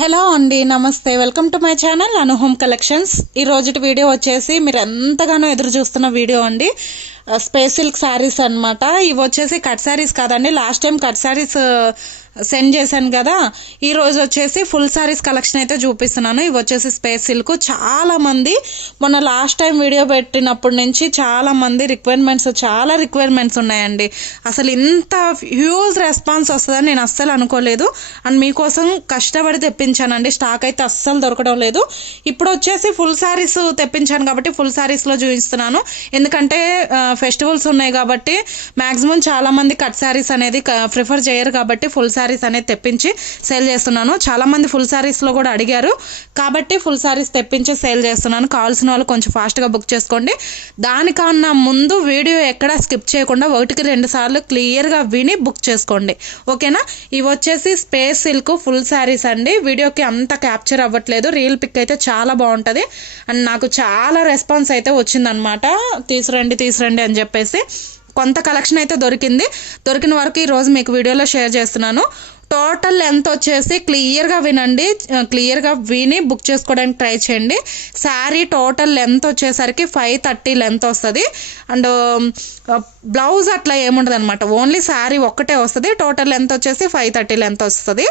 Hello అండి, నమస్తే. Welcome to my channel Anu home collections. ఈ రోజు వీడియో వచ్చేసి మీరు ఎంతగానో ఎదురు చూస్తున్న వీడియో అండి. స్పేస్ సిల్క్ శారీస్ అనమాట. ఇవి వచ్చేసి కట్ శారీస్ కాదండి. Last time cut saris send చేశాను కదా. ఈ రోజు వచ్చేసి ఫుల్ శారీస్ కలెక్షన్ అయితే చూపిస్తున్నాను. ఇవి వచ్చేసి స్పేస్ సిల్క్. చాలా మంది మొన్న లాస్ట్ టైం వీడియో పెట్టినప్పటి నుంచి చాలా మంది రిక్వైర్మెంట్స్ ఉన్నాయండి. అసలు ఇంత హ్యూజ్ రెస్పాన్స్ వస్తుందని నేను అస్సలు అనుకోలేదు. అండ్ మీకోసం కష్టపడి తెప్పించానండి. స్టాక్ అయితే అస్సలు దొరకడం లేదు. ఇప్పుడు వచ్చేసి ఫుల్ శారీస్ తెప్పించాను కాబట్టి ఫుల్ శారీస్లో చూపిస్తున్నాను. ఎందుకంటే ఫెస్టివల్స్ ఉన్నాయి కాబట్టి మ్యాక్సిమం చాలా మంది కట్ శారీస్ అనేది ప్రిఫర్ చేయరు కాబట్టి ఫుల్ శారీస్ అనేది తెప్పించి సేల్ చేస్తున్నాను. చాలా మంది ఫుల్ శారీస్లో కూడా అడిగారు కాబట్టి ఫుల్ శారీస్ తెప్పించి సేల్ చేస్తున్నాను. కావాల్సిన వాళ్ళు కొంచెం ఫాస్ట్గా బుక్ చేసుకోండి. దానికన్నా ముందు వీడియో ఎక్కడా స్కిప్ చేయకుండా 1-2 సార్లు క్లియర్గా విని బుక్ చేసుకోండి, ఓకేనా. ఇవి వచ్చేసి స్పేస్ సిల్క్ ఫుల్ శారీస్ అండి. వీడియోకి అంత క్యాప్చర్ అవ్వట్లేదు. రీల్ పిక్ అయితే చాలా బాగుంటుంది. అండ్ నాకు చాలా రెస్పాన్స్ అయితే వచ్చిందనమాట. తీసురండి అని చెప్పేసి కొంత కలెక్షన్ అయితే దొరికిన వరకు ఈరోజు మీకు వీడియోలో షేర్ చేస్తున్నాను. టోటల్ లెంత్ వచ్చేసి క్లియర్గా వినండి. క్లియర్గా విని బుక్ చేసుకోవడానికి ట్రై చేయండి. శారీ టోటల్ లెంత్ వచ్చేసరికి 530 లెంత్ వస్తుంది. అండ్ బ్లౌజ్ అట్లా ఏముండదు అనమాట. ఓన్లీ శారీ ఒక్కటే వస్తుంది. టోటల్ లెంత్ వచ్చేసి 530 లెంత్ వస్తుంది.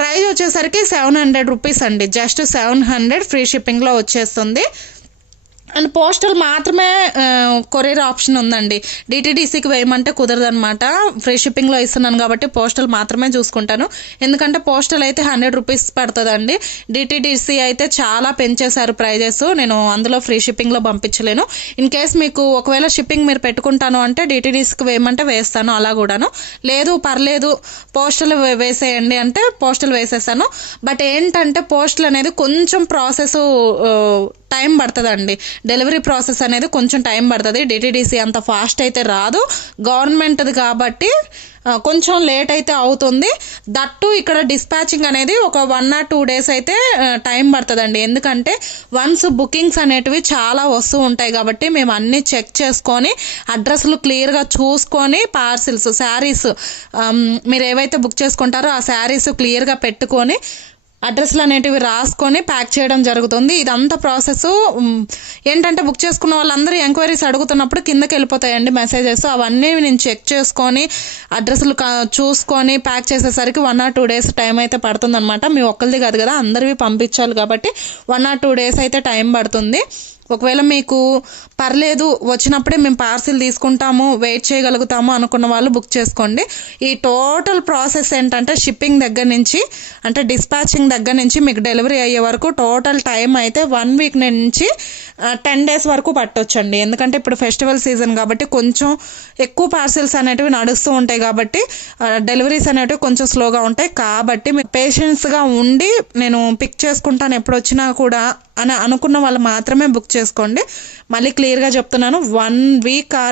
ప్రైస్ వచ్చేసరికి 700 రూపీస్ అండి. జస్ట్ 700 ఫ్రీ షిప్పింగ్లో వచ్చేస్తుంది. అండ్ పోస్టల్ మాత్రమే కొరియర్ ఆప్షన్ ఉందండి. డిటీడీసీకి వేయమంటే కుదరదనమాట. ఫ్రీ షిప్పింగ్లో ఇస్తున్నాను కాబట్టి పోస్టల్ మాత్రమే చూసుకుంటాను. ఎందుకంటే పోస్టల్ అయితే 100 రూపీస్ పడుతుందండి. డిటీడీసీ అయితే చాలా పెంచేశారు ప్రైజెస్. నేను అందులో ఫ్రీ షిప్పింగ్లో పంపించలేను. ఇన్ కేస్ మీకు ఒకవేళ షిప్పింగ్ మీరు పెట్టుకుంటాను అంటే డిటీడీసీకి వేయమంటే వేస్తాను. అలా కూడాను లేదు పర్లేదు పోస్టల్ వేసేయండి అంటే పోస్టల్ వేసేస్తాను. బట్ ఏంటంటే పోస్టల్ అనేది కొంచెం ప్రాసెస్ టైం పడుతుందండి. డెలివరీ ప్రాసెస్ అనేది కొంచెం టైం పడుతుంది. డిటీడీసీ అంత ఫాస్ట్ అయితే రాదు. గవర్నమెంట్ది కాబట్టి కొంచెం లేట్ అయితే అవుతుంది. దట్టు ఇక్కడ డిస్పాచింగ్ అనేది ఒక 1 or 2 days అయితే టైం పడుతుందండి. ఎందుకంటే వన్స్ బుకింగ్స్ అనేటివి చాలా వస్తూ ఉంటాయి కాబట్టి మేము అన్నీ చెక్ చేసుకొని అడ్రస్లు క్లియర్గా చూసుకొని పార్సిల్స్ శారీస్ మీరు ఏవైతే బుక్ చేసుకుంటారో ఆ శారీస్ క్లియర్గా పెట్టుకొని అడ్రస్లు అనేటివి రాసుకొని ప్యాక్ చేయడం జరుగుతుంది. ఇదంతా ప్రాసెస్ ఏంటంటే బుక్ చేసుకున్న వాళ్ళందరూ ఎంక్వైరీస్ అడుగుతున్నప్పుడు కిందకి వెళ్ళిపోతాయండి మెసేజెస్. అవన్నీ నేను చెక్ చేసుకొని అడ్రస్లు చూసుకొని ప్యాక్ చేసేసరికి 1 or 2 days టైం అయితే పడుతుంది అనమాట. మీ ఒక్కరిది కాదు కదా, అందరివి పంపించాలి కాబట్టి 1 or 2 days అయితే టైం పడుతుంది. ఒకవేళ మీకు పర్లేదు వచ్చినప్పుడే మేము పార్సిల్ తీసుకుంటాము వెయిట్ చేయగలుగుతాము అనుకున్న వాళ్ళు బుక్ చేసుకోండి. ఈ టోటల్ ప్రాసెస్ ఏంటంటే షిప్పింగ్ దగ్గర నుంచి అంటే డిస్పాచింగ్ దగ్గర నుంచి మీకు డెలివరీ అయ్యే వరకు టోటల్ టైం అయితే 1 week నుంచి 10 days వరకు పట్టొచ్చండి. ఎందుకంటే ఇప్పుడు ఫెస్టివల్ సీజన్ కాబట్టి కొంచెం ఎక్కువ పార్సిల్స్ అనేటివి నడుస్తూ ఉంటాయి కాబట్టి డెలివరీస్ అనేటివి కొంచెం స్లోగా ఉంటాయి. కాబట్టి మీరు పేషెన్స్గా ఉండి నేను పిక్ చేసుకుంటాను ఎప్పుడు వచ్చినా కూడా అని అనుకున్న వాళ్ళు మాత్రమే బుక్ చేసుకోండి. మళ్ళీ క్లియర్గా చెప్తున్నాను, 1 week or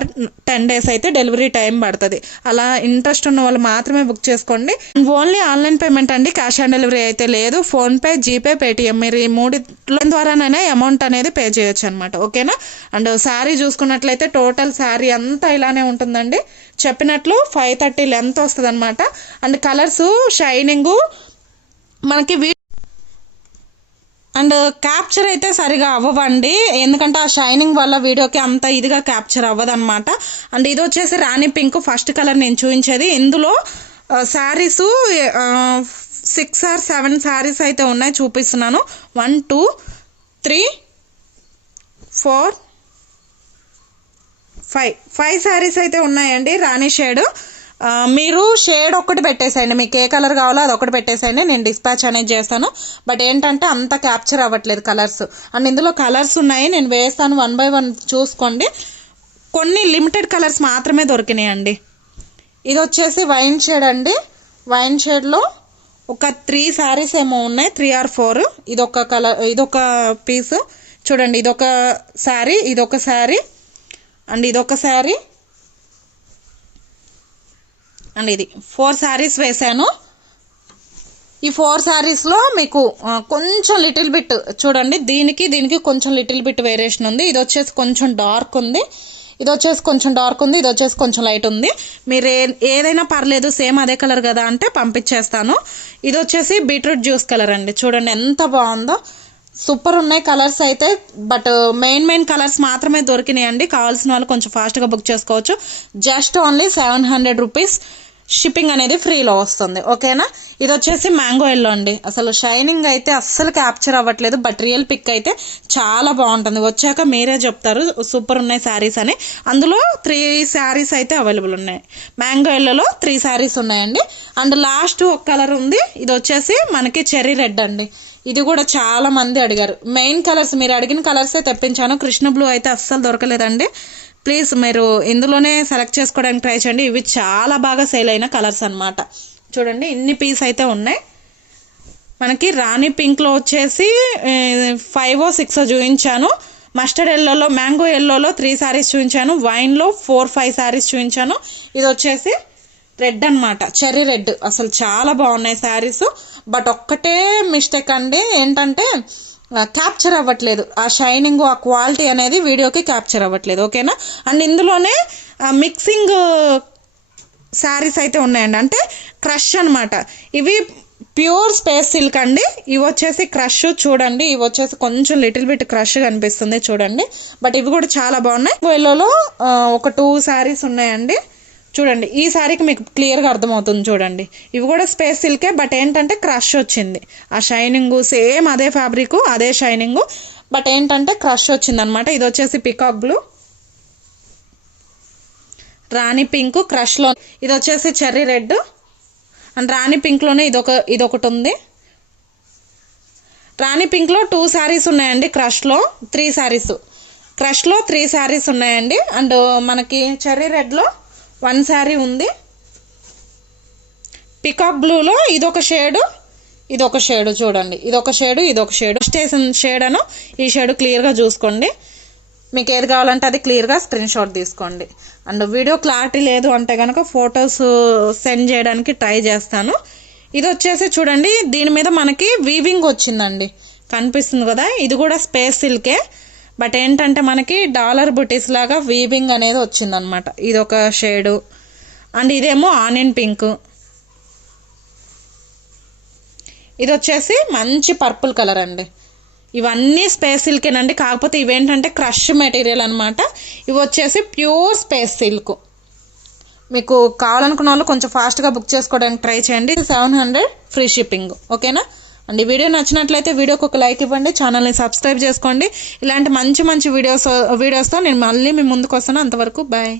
10 days అయితే డెలివరీ టైం పడుతుంది. అలా ఇంట్రెస్ట్ ఉన్న వాళ్ళు మాత్రమే బుక్ చేసుకోండి. ఓన్లీ ఆన్లైన్ పేమెంట్ అండి, క్యాష్ ఆన్ డెలివరీ అయితే లేదు. ఫోన్పే, జీపే, పేటిఎం మీరు ఈ 3 ద్వారానైనా అమౌంట్ అనేది పే చేయొచ్చు అనమాట, ఓకేనా. అండ్ శారీ చూసుకున్నట్లయితే టోటల్ శారీ అంతా ఇలానే ఉంటుందండి. చెప్పినట్లు 530 లెంత్ వస్తుంది అనమాట. అండ్ కలర్స్ షైనింగ్ మనకి అండ్ క్యాప్చర్ అయితే సరిగా అవ్వండి. ఎందుకంటే ఆ షైనింగ్ వల్ల వీడియోకి అంత ఇదిగా క్యాప్చర్ అవ్వదు అనమాట. అండ్ ఇది వచ్చేసి రాణి పింక్ ఫస్ట్ కలర్ నేను చూపించేది. ఇందులో శారీస్ 6 or 7 శారీస్ అయితే ఉన్నాయి, చూపిస్తున్నాను. 1 2 3 4 5 శారీస్ అయితే ఉన్నాయండి. రాణి షేడ్ మీరు షేడ్ ఒక్కటి పెట్టేసేయండి. మీకు ఏ కలర్ కావాలో అది ఒకటి పెట్టేసేయండి. నేను డిస్పాచ్ అనేది చేస్తాను. బట్ ఏంటంటే అంత క్యాప్చర్ అవ్వట్లేదు కలర్స్. అండ్ ఇందులో కలర్స్ ఉన్నాయి, నేను వేస్తాను 1 by 1 చూసుకోండి. కొన్ని లిమిటెడ్ కలర్స్ మాత్రమే దొరికినాయండి. ఇది వచ్చేసి వైన్ షేడ్ అండి. వైన్ షేడ్లో ఒక 3 శారీస్ ఏమో ఉన్నాయి, 3 or 4. ఇదొక కలర్, ఇదొక పీస్ చూడండి. ఇదొక శారీ, ఇదొక శారీ అండ్ ఇదొక శారీ అండ్ ఇది 4 శారీస్ వేసాను. ఈ 4 శారీస్లో మీకు కొంచెం లిటిల్ బిట్ చూడండి, దీనికి కొంచెం లిటిల్ బిట్ వేరియేషన్ ఉంది. ఇది వచ్చేసి కొంచెం డార్క్ ఉంది, ఇది వచ్చేసి కొంచెం డార్క్ ఉంది, ఇది వచ్చేసి కొంచెం లైట్ ఉంది. మీరు ఏదైనా పర్లేదు సేమ్ అదే కలర్ కదా అంటే పంపించేస్తాను. ఇది వచ్చేసి బీట్రూట్ జ్యూస్ కలర్ అండి. చూడండి ఎంత బాగుందో, సూపర్ ఉన్నాయి కలర్స్ అయితే. బట్ మెయిన్ కలర్స్ మాత్రమే దొరికినాయండి. కావాల్సిన వాళ్ళు కొంచెం ఫాస్ట్గా బుక్ చేసుకోవచ్చు. జస్ట్ ఓన్లీ 700 రూపీస్ షిప్పింగ్ అనేది ఫ్రీలో వస్తుంది. ఓకేనా. ఇది వచ్చేసి మ్యాంగో ఎల్లో అండి. అసలు షైనింగ్ అయితే అస్సలు క్యాప్చర్ అవ్వట్లేదు, బట్ రియల్ పిక్ అయితే చాలా బాగుంటుంది. వచ్చాక మీరే చెప్తారు సూపర్ ఉన్నాయి శారీస్ అని. అందులో 3 శారీస్ అయితే అవైలబుల్ ఉన్నాయి. మ్యాంగో ఎల్లోలో 3 శారీస్ ఉన్నాయండి. అండ్ లాస్ట్ ఒక కలర్ ఉంది, ఇది వచ్చేసి మనకి చెర్రీ రెడ్ అండి. ఇది కూడా చాలా మంది అడిగారు. మెయిన్ కలర్స్ మీరు అడిగిన కలర్సే తెప్పించాను. కృష్ణ బ్లూ అయితే అస్సలు దొరకలేదండి. ప్లీజ్ మీరు ఇందులోనే సెలెక్ట్ చేసుకోవడానికి ట్రై చేయండి. ఇవి చాలా బాగా సేల్ అయిన కలర్స్ అనమాట. చూడండి ఇన్ని పీస్ అయితే ఉన్నాయి. మనకి రాణి పింక్లో వచ్చేసి 5 or 6 చూపించాను. మస్టర్డ్ ఎల్లోలో, మ్యాంగో ఎల్లోలో 3 శారీస్ చూపించాను. వైన్లో 4-5 శారీస్ చూపించాను. ఇది వచ్చేసి రెడ్ అనమాట, చెర్రీ రెడ్. అసలు చాలా బాగున్నాయి శారీస్. బట్ ఒక్కటే మిస్టేక్ అండి, ఏంటంటే క్యాప్చర్ అవ్వట్లేదు. ఆ షైనింగ్, ఆ క్వాలిటీ అనేది వీడియోకి క్యాప్చర్ అవ్వట్లేదు. ఓకేనా. అండ్ ఇందులోనే మిక్సింగ్ శారీస్ అయితే ఉన్నాయండి, అంటే క్రష్ అనమాట. ఇవి ప్యూర్ స్పేస్ సిల్క్ అండి. ఇవి వచ్చేసి క్రష్ చూడండి, ఇవి వచ్చేసి కొంచెం లిటిల్ బిట్ క్రష్ కనిపిస్తుంది చూడండి. బట్ ఇవి కూడా చాలా బాగున్నాయి. ఎల్లోలో ఒక 2 శారీస్ ఉన్నాయండి. చూడండి ఈ శారీకి మీకు క్లియర్గా అర్థమవుతుంది. చూడండి ఇవి కూడా స్పేస్ సిల్కే, బట్ ఏంటంటే క్రష్ వచ్చింది. ఆ షైనింగ్ సేమ్ అదే ఫ్యాబ్రిక్, అదే షైనింగ్, బట్ ఏంటంటే క్రష్ వచ్చింది అనమాట. ఇది వచ్చేసి పికాక్ బ్లూ, రాణి పింక్ క్రష్లో. ఇది వచ్చేసి చెర్రీ రెడ్ అండ్ రాణి పింక్లోనే ఇదొకటి ఉంది. రాణి పింక్లో 2 శారీస్ ఉన్నాయండి. క్రష్లో 3 శారీస్, క్రష్లో 3 శారీస్ ఉన్నాయండి. అండ్ మనకి చెర్రీ రెడ్లో 1 శారీ ఉంది. పికాక్ బ్లూలో ఇదొక షేడు, ఇదొక షేడు. చూడండి ఇదొక షేడు, ఇదొక షేడు. స్టేషన్ షేడ్ అను ఈ షేడు క్లియర్గా చూసుకోండి. మీకు ఏది కావాలంటే అది క్లియర్గా స్క్రీన్ షాట్ తీసుకోండి. అండ్ వీడియో క్లారిటీ లేదు అంటే కనుక ఫొటోస్ సెండ్ చేయడానికి ట్రై చేస్తాను. ఇది వచ్చేసి చూడండి దీని మీద మనకి వీవింగ్ వచ్చిందండి, కనిపిస్తుంది కదా. ఇది కూడా స్పేస్ సిల్కే, బట్ ఏంటంటే మనకి డాలర్ బుటీస్ లాగా వీవింగ్ అనేది వచ్చిందనమాట. ఇది ఒక షేడు అండ్ ఇదేమో ఆనియన్ పింక్. ఇది వచ్చేసి మంచి పర్పుల్ కలర్ అండి. ఇవన్నీ స్పేస్ సిల్కేనండి, కాకపోతే ఇవేంటంటే క్రష్ మెటీరియల్ అనమాట. ఇవి వచ్చేసి ప్యూర్ స్పేస్ సిల్క్. మీకు కావాలనుకున్న వాళ్ళు కొంచెం ఫాస్ట్గా బుక్ చేసుకోవడానికి ట్రై చేయండి. 700 ఫ్రీ షిప్పింగ్. ఓకేనా. అండ్ ఈ వీడియో నచ్చినట్లయితే వీడియోకి ఒక లైక్ ఇవ్వండి, ఛానల్ని సబ్స్క్రైబ్ చేసుకోండి. ఇలాంటి మంచి వీడియోస్తో నేను మళ్ళీ మీ ముందుకు వస్తాను. అంతవరకు బాయ్.